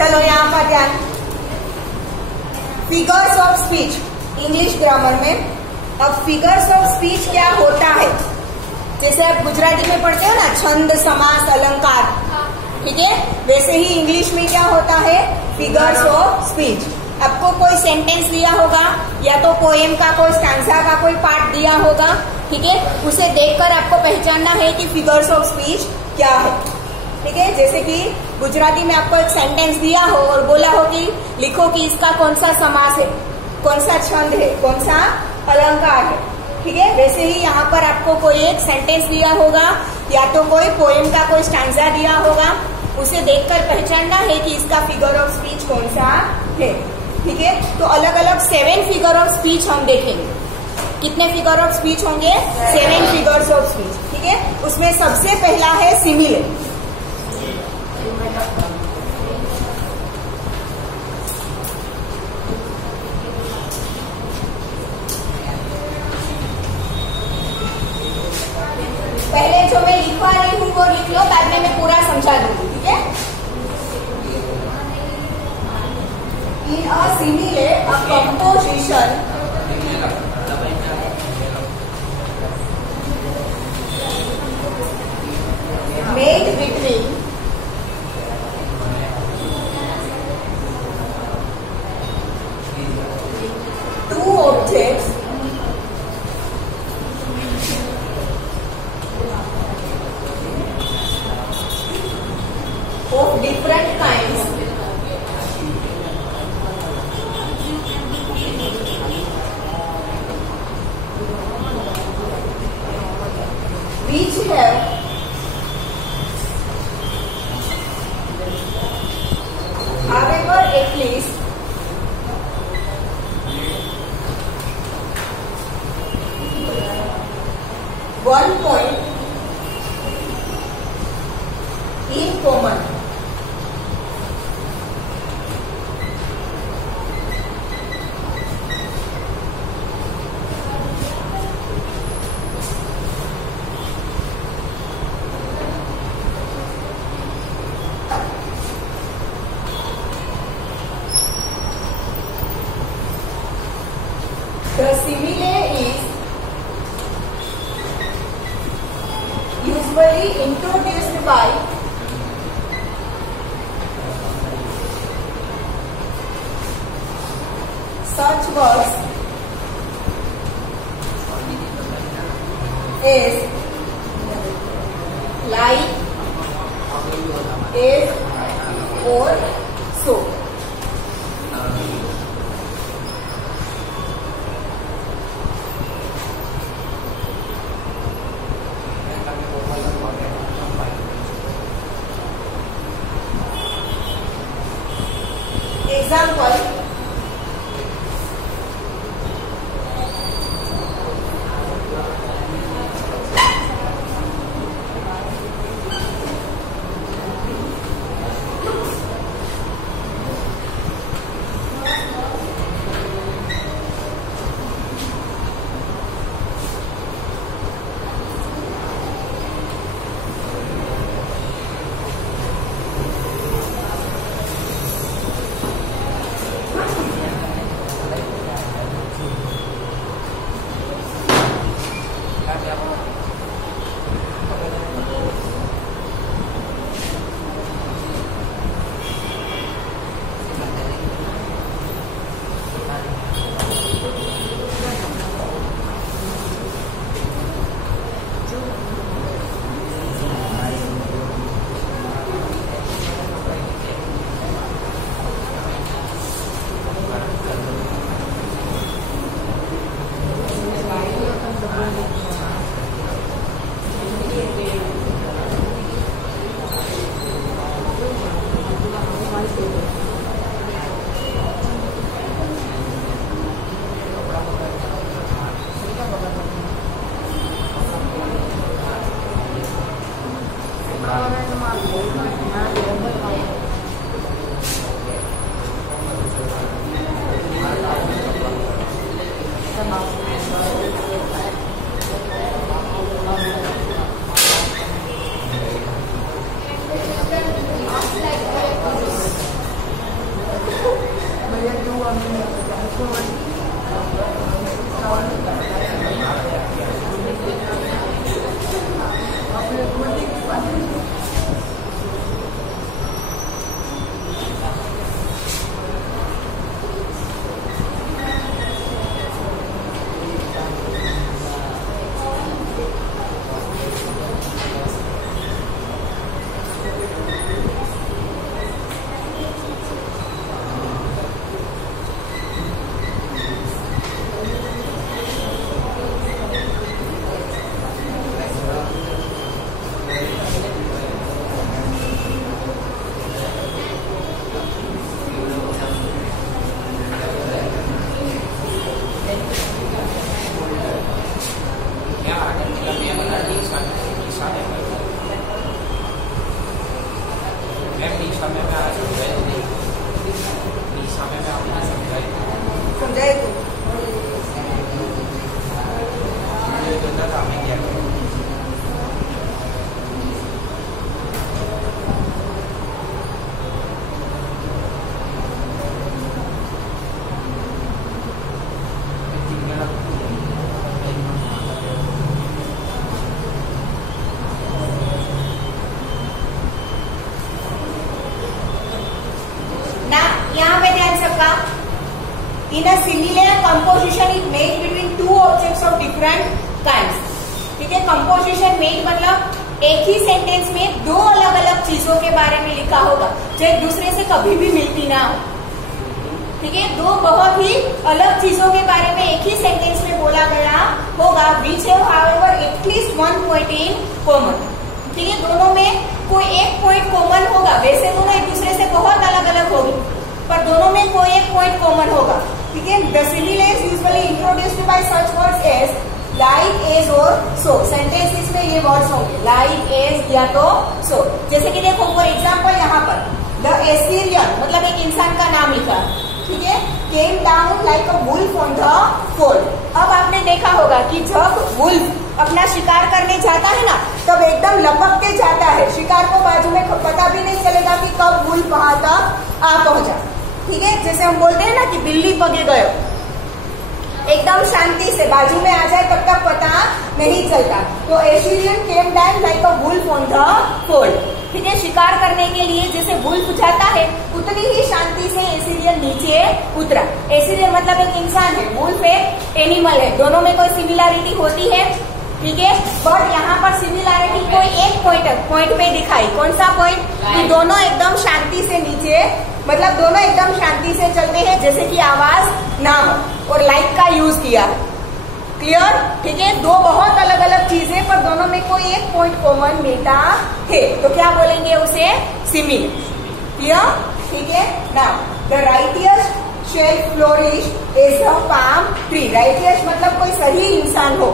चलो यहाँ पर ध्यान, figures of speech English grammar में। अब फिगर्स ऑफ स्पीच क्या होता है, जैसे आप गुजराती में पढ़ते हो ना छंद समास अलंकार, ठीक है, वैसे ही इंग्लिश में क्या होता है, फिगर्स ऑफ स्पीच। आपको कोई सेंटेंस दिया होगा या तो पोएम का कोई स्टैंजा का कोई पार्ट दिया होगा, ठीक है, उसे देखकर आपको पहचानना है कि फिगर्स ऑफ स्पीच क्या है, ठीक है। जैसे कि गुजराती में आपको एक सेंटेंस दिया हो और बोला हो कि लिखो कि इसका कौन सा समास है, कौन सा छंद है, कौन सा अलंकार है, ठीक है। वैसे ही यहाँ पर आपको कोई एक सेंटेंस दिया होगा या तो कोई पोएम का कोई स्टैंजा दिया होगा, उसे देखकर पहचानना है कि इसका फिगर ऑफ स्पीच कौन सा है, ठीक है। तो अलग अलग 7 फिगर ऑफ स्पीच हम देखेंगे। कितने फिगर ऑफ स्पीच होंगे? 7 फिगर्स ऑफ स्पीच, ठीक है। उसमें सबसे पहला है सिमिले। पहले जो मैं लिखवा रही हूँ वो लिख लो, बाद में मैं पूरा समझा दूंगी, ठीक है। In a simile a composition made between two objects of different kinds which have however at least one point in common. The simile is usually introduced by such words as like, as, or so. Example, समझाए तू In a similar composition is made between two objects of different kinds. ठीक है, composition made मतलब एक ही sentence में दो अलग अलग चीजों के बारे में लिखा होगा जो एक दूसरे से कभी भी मिलती ना हो. ठीक है, दो बहुत ही अलग चीजों के बारे में एक ही सेंटेंस में बोला गया होगा which have however at least one point in common. ठीक है, दोनों में कोई एक पॉइंट कॉमन होगा. वैसे दोनों एक दूसरे से बहुत अलग अलग होगी पर दोनों में कोई एक पॉइंट कॉमन होगा. ठीक है, the simile is usually introduced by such words as like, as और सो. सेंटेंसेस में ये वर्ड्स होंगे लाइक, एज या तो सो. जैसे कि देखो फॉर एग्जांपल यहाँ पर द एसीरियन मतलब एक इंसान का नाम लिखा. ठीक है, came down like a wolf on the fold. अब आपने देखा होगा कि जब वुल्फ अपना शिकार करने जाता है ना तब एकदम लपक के जाता है. शिकार को बाजू में पता भी नहीं चलेगा कि कब वुल्फ वहां तक आ पहुंचा. ठीक है, जैसे हम बोलते हैं ना कि बिल्ली पगे गयो, एकदम शांति से बाजू में आ जाए तब तक पता नहीं चलता. तो Assyrian came down like a wolf on the fold. ठीक है, शिकार करने के लिए जैसे वुल्फ जाता है उतनी ही शांति से एसीरियन नीचे उतरा. एसीरियन मतलब एक इंसान है, वुल्फ एक एनिमल है. दोनों में कोई सिमिलैरिटी होती है. ठीक है, बट यहाँ पर सिमिलैरिटी कोई एक पॉइंट पे दिखाई. कौन सा पॉइंट? कि दोनों एकदम शांति से नीचे मतलब दोनों एकदम शांति से चलते हैं जैसे कि आवाज ना हो और लाइट का यूज किया. क्लियर? ठीक है, दो बहुत अलग अलग चीजें पर दोनों में कोई एक पॉइंट कॉमन मिलता है तो क्या बोलेंगे उसे? सिमिलर. क्लियर? ठीक है, now the righteous shall flourish as a palm tree. Righteous मतलब कोई सही इंसान हो.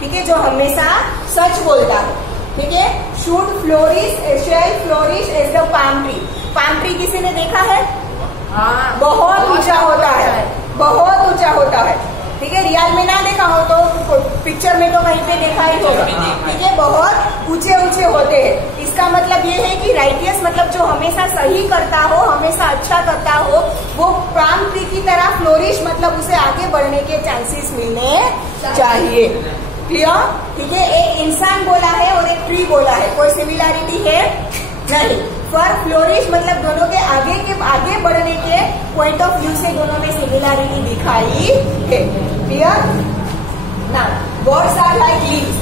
ठीक है, जो हमेशा सच बोलता है. ठीक है, should flourish shall flourish as the palm tree. Palm tree किसी ने देखा है? हाँ, बहुत ऊंचा होता है, बहुत ऊंचा होता है. ठीक है, रियल में ना देखा हो तो पिक्चर में तो कहीं पे देखा ही होगा. ठीक है, बहुत ऊंचे ऊंचे होते हैं. इसका मतलब ये है कि राइटियस मतलब जो हमेशा सही करता हो, हमेशा अच्छा करता हो, वो पाम ट्री की तरह फ्लोरिश मतलब उसे आगे बढ़ने के चांसेस मिलने चाहिए. क्लियर? ठीक है, एक इंसान बोला है और एक ट्री बोला है, कोई सिमिलैरिटी है नहीं. पर फ्लोरिश मतलब दोनों के आगे बढ़ने के पॉइंट ऑफ व्यू से दोनों में सिमिलैरिटी दिखाई है. Clear? Now words are like leaves.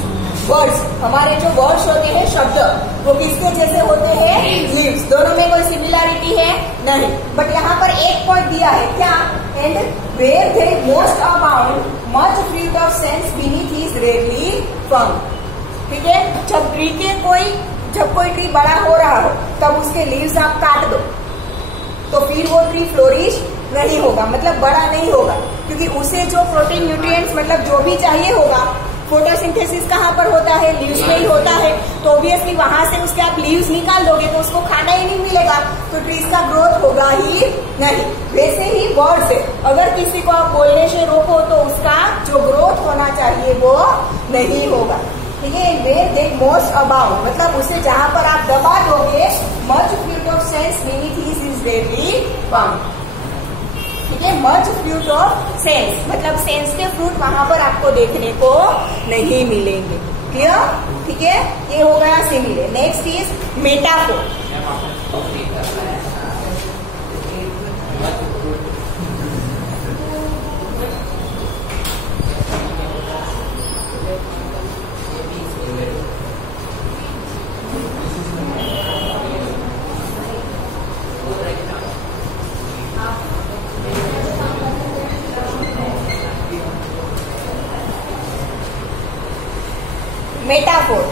Words हमारे जो वर्ड्स होते हैं शब्द वो किसके जैसे होते हैं? लीव्स. दोनों में कोई सिमिलैरिटी है नहीं. बट यहाँ पर एक पॉइंट दिया है क्या? And where they most abound much fruit of sense beneath is rarely found. ठीक है, जब कोई ट्री बड़ा हो रहा हो तब उसके लीव्स आप काट दो तो फिर वो ट्री फ्लोरिश नहीं होगा, मतलब बड़ा नहीं होगा, क्योंकि उसे जो प्रोटीन न्यूट्रिएंट्स मतलब जो भी चाहिए होगा. फोटोसिंथेसिस कहाँ पर होता है? लीव्स में ही होता है. तो ऑब्वियसली वहां से उसके आप लीव्स निकाल दोगे तो उसको खाना ही नहीं मिलेगा, तो ट्रीज का ग्रोथ होगा ही नहीं. वैसे ही वर्ड्स है, अगर किसी को आप बोलने से रोको तो उसका जो ग्रोथ होना चाहिए वो नहीं होगा. ठीक है, वेयर दे मोस्ट अबाउंड मतलब उसे जहां पर आप दबा दोगे much fruit of sense beneath is rarely found. ठीक है, मच फ्रूट ऑफ सेंस मतलब सेंस के फ्रूट वहां पर आपको देखने को नहीं मिलेंगे. क्लियर? ठीक है, ये हो गया similar. Next is metaphor. Metaphor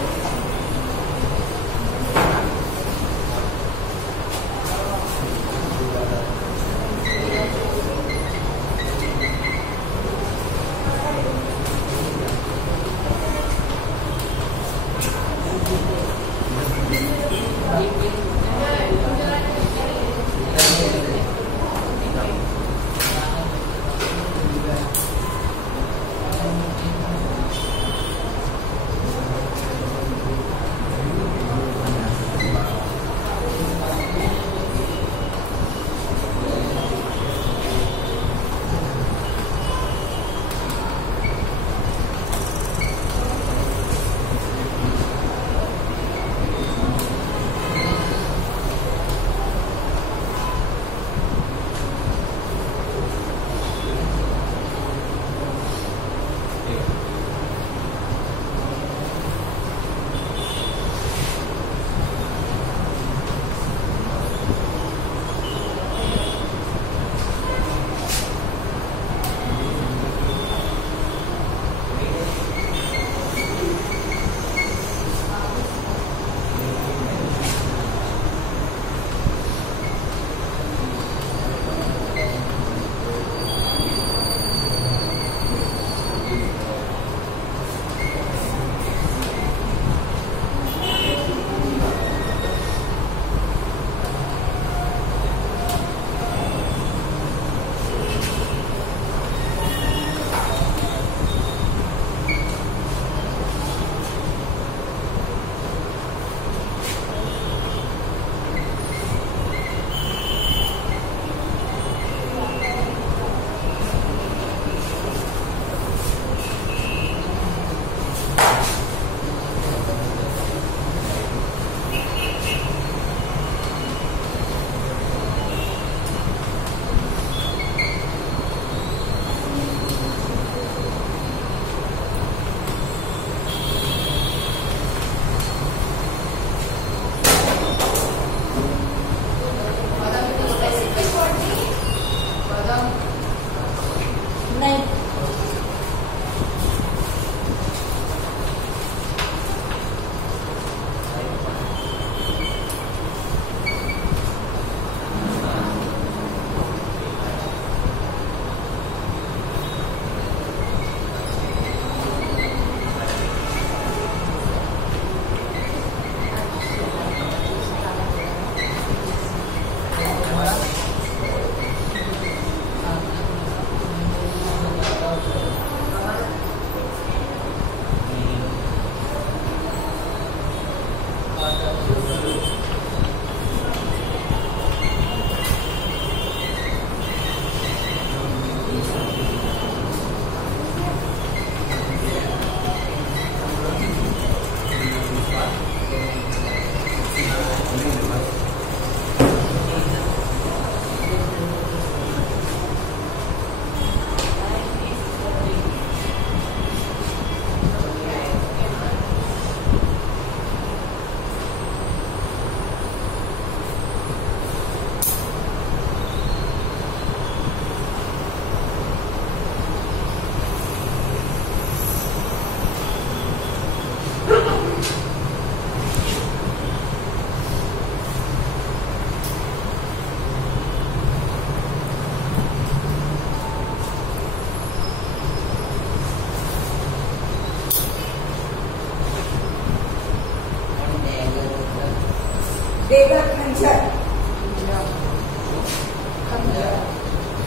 खंजर,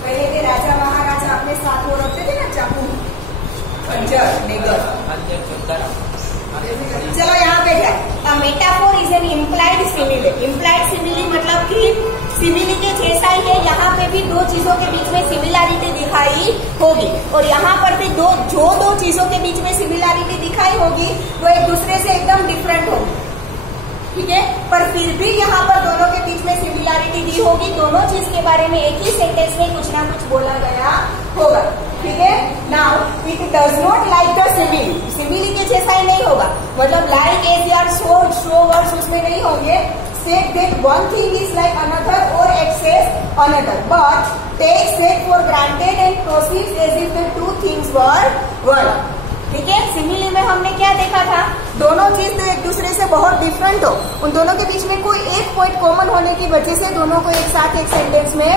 पहले के राजा महाराजा अपने साथ वो रखते थे ना चाकू, खंजर, डेगर। चलो यहाँ पे जाए। A metaphor is an implied simile. Implied simile मतलब कि सिमिली के जैसा ही है, यहाँ पे भी दो चीजों के बीच में सिमिलैरिटी दिखाई होगी, और यहाँ पर भी दो चीजों के बीच में सिमिलैरिटी दिखाई होगी वो एक दूसरे से एकदम डिफरेंट होगी, ठीक है। पर फिर भी यहाँ पर दोनों के बीच में सिमिलैरिटी दी होगी, दोनों चीज के बारे में एक ही सेंटेंस में कुछ ना कुछ बोला गया होगा, ठीक है। Now it does not like the simile, simile के जैसा ही नहीं होगा, मतलब लाइक एज यार शो वर्ड्स उसमें नहीं होंगे। Said that one thing is like another or it says another, but takes it for granted and proceeds as if the two things were one, ठीक है। सिमिली में हमने क्या देखा था, दोनों चीज तो एक दूसरे से बहुत डिफरेंट हो, उन दोनों के बीच में कोई एक पॉइंट कॉमन होने की वजह से दोनों को एक साथ एक सेंटेंस में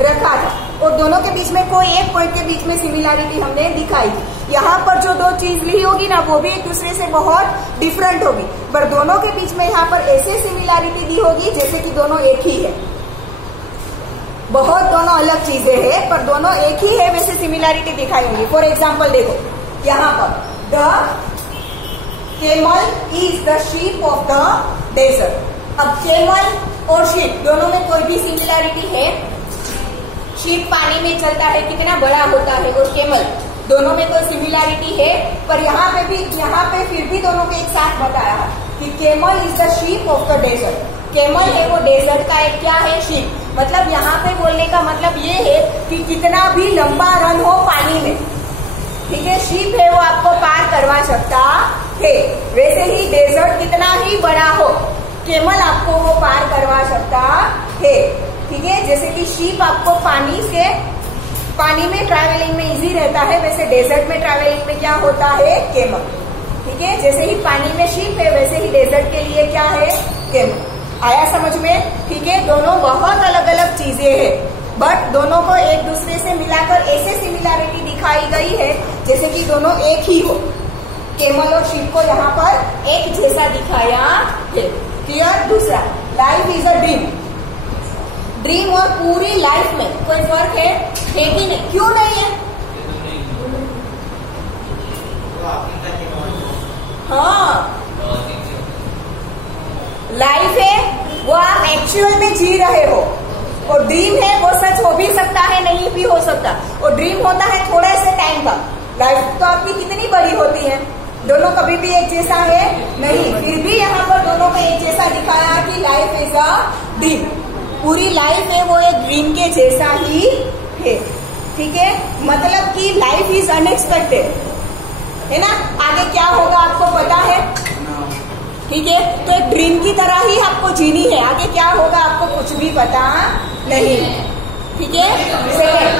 रखा था, और दोनों के बीच में कोई एक पॉइंट के बीच में सिमिलैरिटी हमने दिखाई थी। यहाँ पर जो दो चीज ली होगी ना वो भी एक दूसरे से बहुत डिफरेंट होगी, पर दोनों के बीच में यहाँ पर ऐसे सिमिलैरिटी दी होगी जैसे कि दोनों एक ही है, बहुत दोनों अलग चीजें हैं पर दोनों एक ही है वैसे सिमिलैरिटी दिखाई होगी। फॉर एग्जाम्पल देखो यहाँ पर, the camel is the sheep of the desert. अब केमल और शीप दोनों में कोई भी सिमिलैरिटी है, शीप पानी में चलता है, कितना बड़ा होता है, और केमल दोनों में कोई सिमिलैरिटी है, पर यहाँ पे फिर भी दोनों को एक साथ बताया कि camel is the sheep of the desert. Camel है वो डेजर्ट का एक क्या है, शीप। मतलब यहाँ पे बोलने का मतलब ये है कि कितना भी लंबा रन हो पानी में, ठीक है, शीप है वो आपको पार करवा सकता है। वैसे ही डेजर्ट कितना ही बड़ा हो, केमल आपको वो पार करवा सकता है, ठीक है। जैसे कि शीप आपको पानी में ट्रैवलिंग में इजी रहता है, वैसे डेजर्ट में ट्रैवलिंग में क्या होता है, केमल, ठीक है। जैसे ही पानी में शीप है वैसे ही डेजर्ट के लिए क्या है, केमल। आया समझ में, ठीक है। दोनों बहुत अलग अलग चीजें हैं, बट दोनों को एक दूसरे से मिलाकर ऐसे सिमिलैरिटी दिखाई गई है जैसे कि दोनों एक ही हो। केमल और शीप को यहाँ पर एक जैसा दिखाया है, क्लियर। दूसरा, life is a dream. Dream और पूरी लाइफ में कोई फर्क है कि नहीं, क्यों नहीं है? हाँ, लाइफ है वो आप एक्चुअल में जी रहे हो, और ड्रीम है वो सच हो भी सकता है नहीं भी हो सकता, और ड्रीम होता है थोड़े से टाइम का। लाइफ तो आपकी कितनी बड़ी होती है, दोनों कभी भी एक जैसा है नहीं, फिर भी यहाँ पर दोनों को एक जैसा दिखाया कि लाइफ इज अ ड्रीम। पूरी लाइफ है वो एक ड्रीम के जैसा ही है, ठीक है। मतलब कि लाइफ इज अनएक्सपेक्टेड, है ना। आगे क्या होगा आपको पता है, ठीक है। तो एक ड्रीम की तरह ही आपको जीनी है, आगे क्या होगा आपको कुछ भी पता नहीं, ठीक है। सेकंड,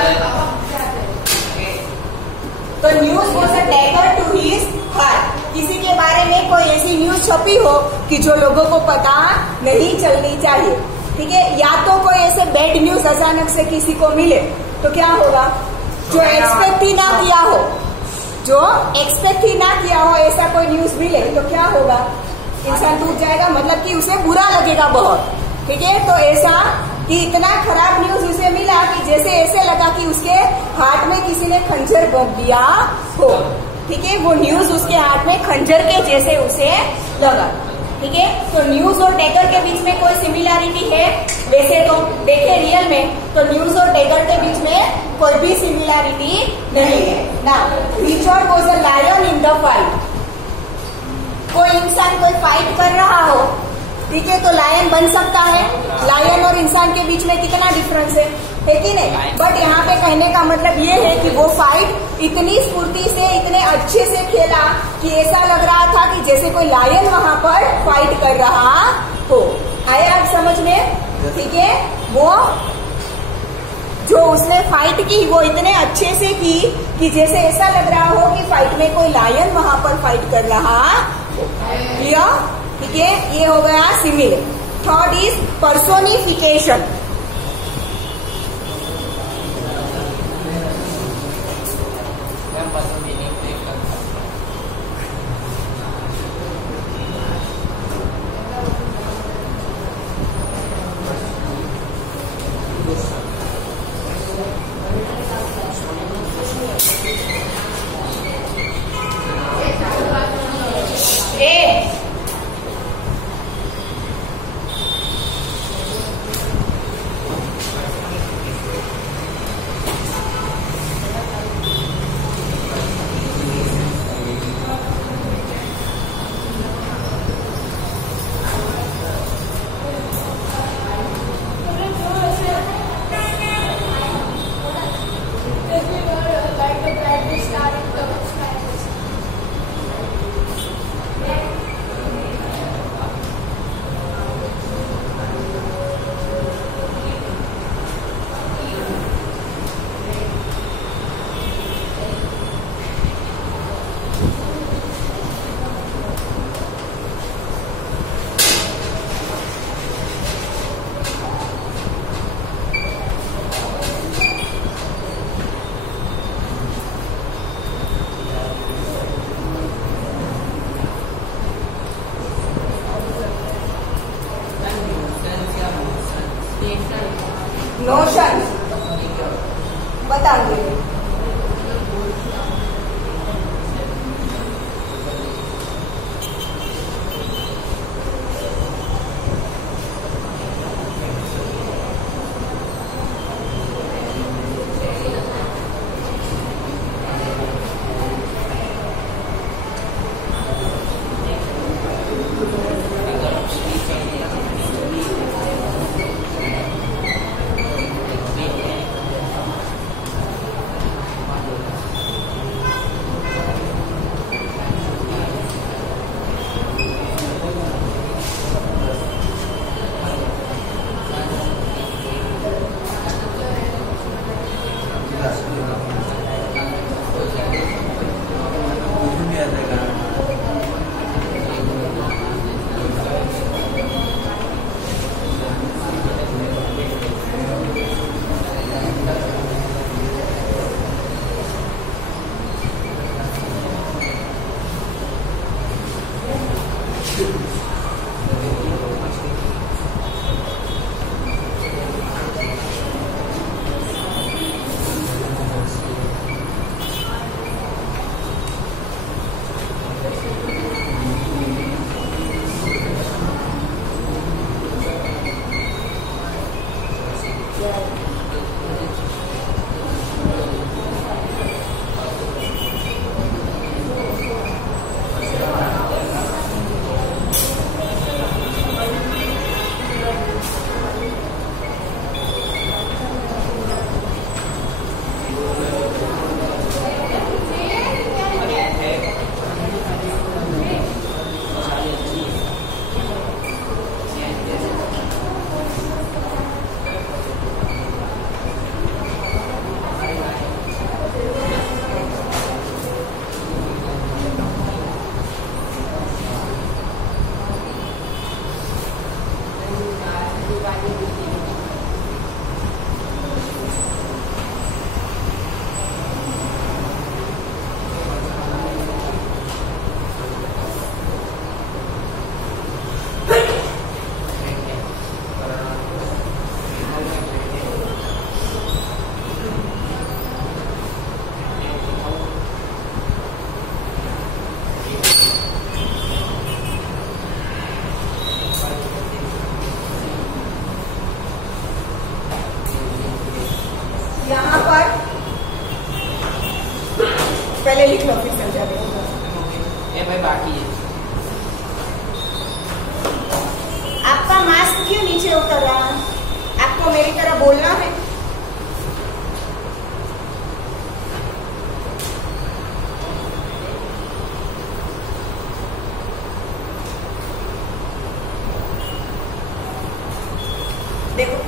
तो news was a dagger to his heart. किसी के बारे में कोई ऐसी न्यूज छपी हो कि जो लोगों को पता नहीं चलनी चाहिए, ठीक है। या तो कोई ऐसे बैड न्यूज अचानक से किसी को मिले तो क्या होगा, जो एक्सपेक्ट ही ना किया हो, ऐसा कोई न्यूज मिले तो क्या होगा, इंसान टूट जाएगा, मतलब कि उसे बुरा लगेगा बहुत, ठीक है। तो ऐसा कि इतना खराब न्यूज उसे मिला कि जैसे ऐसे लगा कि उसके हार्ट में किसी ने खंजर भोंक दिया हो, ठीक है। वो न्यूज उसके हार्ट में खंजर के जैसे उसे लगा, ठीक है। तो न्यूज और डैगर के बीच में कोई सिमिलैरिटी है? वैसे तो देखे रियल में तो न्यूज और डैगर के बीच में कोई भी सिमिलैरिटी नहीं है ना। Richard was a lion in the fight. कोई इंसान कोई फाइट कर रहा हो, ठीक है, तो लायन बन सकता है। लायन और इंसान के बीच में कितना डिफरेंस है कि नहीं। बट यहाँ पे कहने का मतलब ये है कि वो फाइट इतनी स्फूर्ति से, इतने अच्छे से खेला कि ऐसा लग रहा था कि जैसे कोई लायन वहां पर फाइट कर रहा हो। आया आप समझ में, ठीक है। वो जो उसने फाइट की वो इतने अच्छे से की कि जैसे ऐसा लग रहा हो कि फाइट में कोई लायन वहां पर फाइट कर रहा हो, ठीक है। ये हो गया similar. Third is personification. Notion बताओगे। पहले लिख लो फिर समझा ये भाई बाकी है। आपका मास्क क्यों नीचे उतर रहा है? आपको मेरी तरह बोलना है। देखो,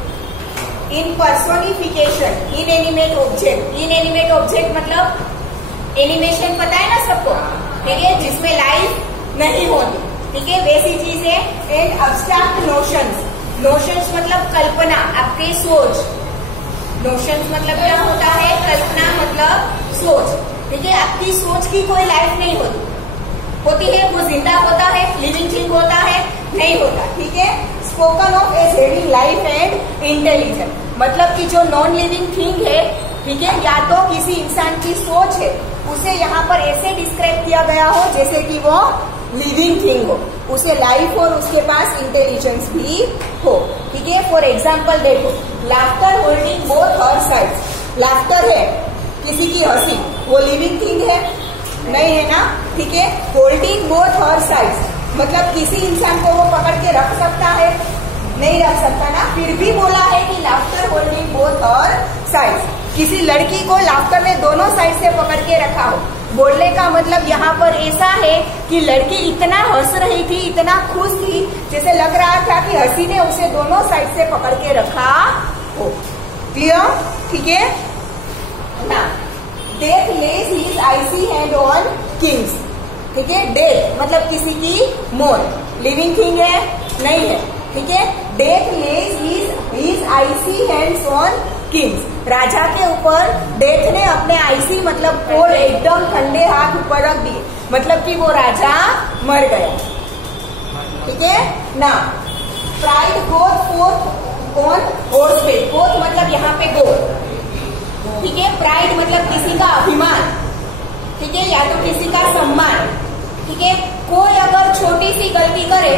in personification inanimate object, inanimate object मतलब एनिमेशन पता है ना सबको, ठीक है, जिसमें लाइफ नहीं होती, ठीक है, वैसी चीज है। एंड अब्स्ट्रैक्ट नोशंस, नोशंस मतलब कल्पना, आपकी सोच। नोशंस मतलब क्या होता है? कल्पना मतलब सोच, ठीक है। आपकी सोच की कोई लाइफ नहीं होती है, वो जिंदा होता है, लिविंग थिंग होता है, नहीं होता, ठीक है। Spoken of as having life and intelligence, मतलब कि जो नॉन लिविंग थिंग है, ठीक है, या तो किसी इंसान की सोच है, उसे यहाँ पर ऐसे डिस्क्राइब किया गया हो जैसे कि वो लिविंग थिंग हो, उसे लाइफ और उसके पास इंटेलिजेंस भी हो, ठीक है। फॉर एग्जाम्पल देखो, laughter holding both her sides, laughter है किसी की हंसी, वो लिविंग थिंग है? नहीं है ना, ठीक है। होल्डिंग बोथ हर साइड्स मतलब किसी इंसान को वो पकड़ के रख सकता है? नहीं रख सकता ना, फिर भी बोला है कि laughter holding both her sides. किसी लड़की को लाफ्टर में दोनों साइड से पकड़ के रखा हो, बोलने का मतलब यहाँ पर ऐसा है कि लड़की इतना हंस रही थी, इतना खुश थी, जैसे लग रहा था कि हंसी ने उसे दोनों साइड से पकड़ के रखा हो। क्लियर? ठीक है ना। Death lays his icy hand on kings, ठीक है। डेथ मतलब किसी की मौत, लिविंग थिंग है? नहीं है, ठीक है। Death lays his icy hands on kings, राजा के ऊपर डेथ ने अपने आइसी मतलब कोल्ड एकदम ठंडे हाथ ऊपर रख दिए, मतलब कि वो राजा मर गया, ठीक है ना। प्राइड गोज फोर्थ ऑन ठीक है। प्राइड मतलब किसी का अभिमान, ठीक है, या तो किसी का सम्मान, ठीक है। कोई अगर छोटी सी गलती करे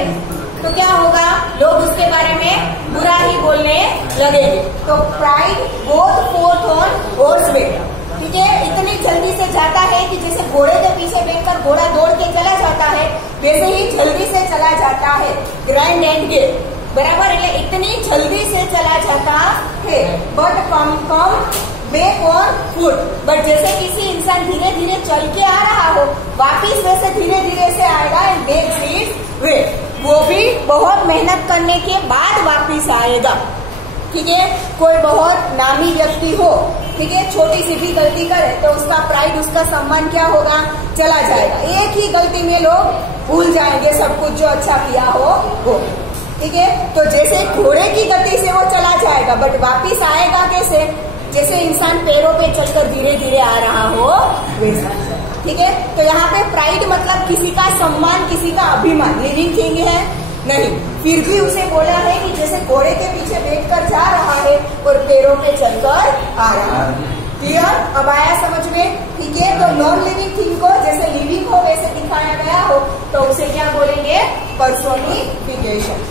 तो क्या होगा, लोग उसके बारे में बुरा ही बोलने लगेंगे। तो pride goes fourth on horseback, ठीक है, इतनी जल्दी से जाता है कि जैसे घोड़े के पीछे बैठकर घोड़ा दौड़ के चला जाता है, वैसे ही जल्दी से चला जाता है ग्रैंड एंड के बराबर, એટલે इतनी जल्दी से चला जाता है। But come back on foot, but जैसे किसी इंसान धीरे धीरे चल के आ रहा हो, वापिस वैसे धीरे धीरे से आएगा एंड मेक्स इट्स वे, वो भी बहुत मेहनत करने के बाद वापिस आएगा, ठीक है। कोई बहुत नामी व्यक्ति हो, ठीक है, छोटी सी भी गलती करे तो उसका प्राइड, उसका सम्मान क्या होगा, चला जाएगा। एक ही गलती में लोग भूल जाएंगे सब कुछ जो अच्छा किया हो, ठीक है। तो जैसे घोड़े की गति से वो चला जाएगा, बट वापिस आएगा कैसे, जैसे इंसान पैरों पे चलकर धीरे धीरे आ रहा हो वैसा, ठीक है। तो यहाँ पे प्राइड मतलब किसी का सम्मान, किसी का अभिमान, लिविंग थिंग है नहीं, फिर भी उसे बोला है कि जैसे घोड़े के पीछे बैठकर जा रहा है और पैरों पे चलकर आ रहा है। क्लियर, अब आया समझ में, ठीक है। तो नॉन लिविंग थिंग को जैसे लिविंग हो वैसे दिखाया गया हो तो उसे क्या बोलेंगे, पर्सोनिफिकेशन।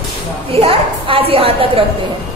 क्लियर, आज यहाँ तक रखते हैं।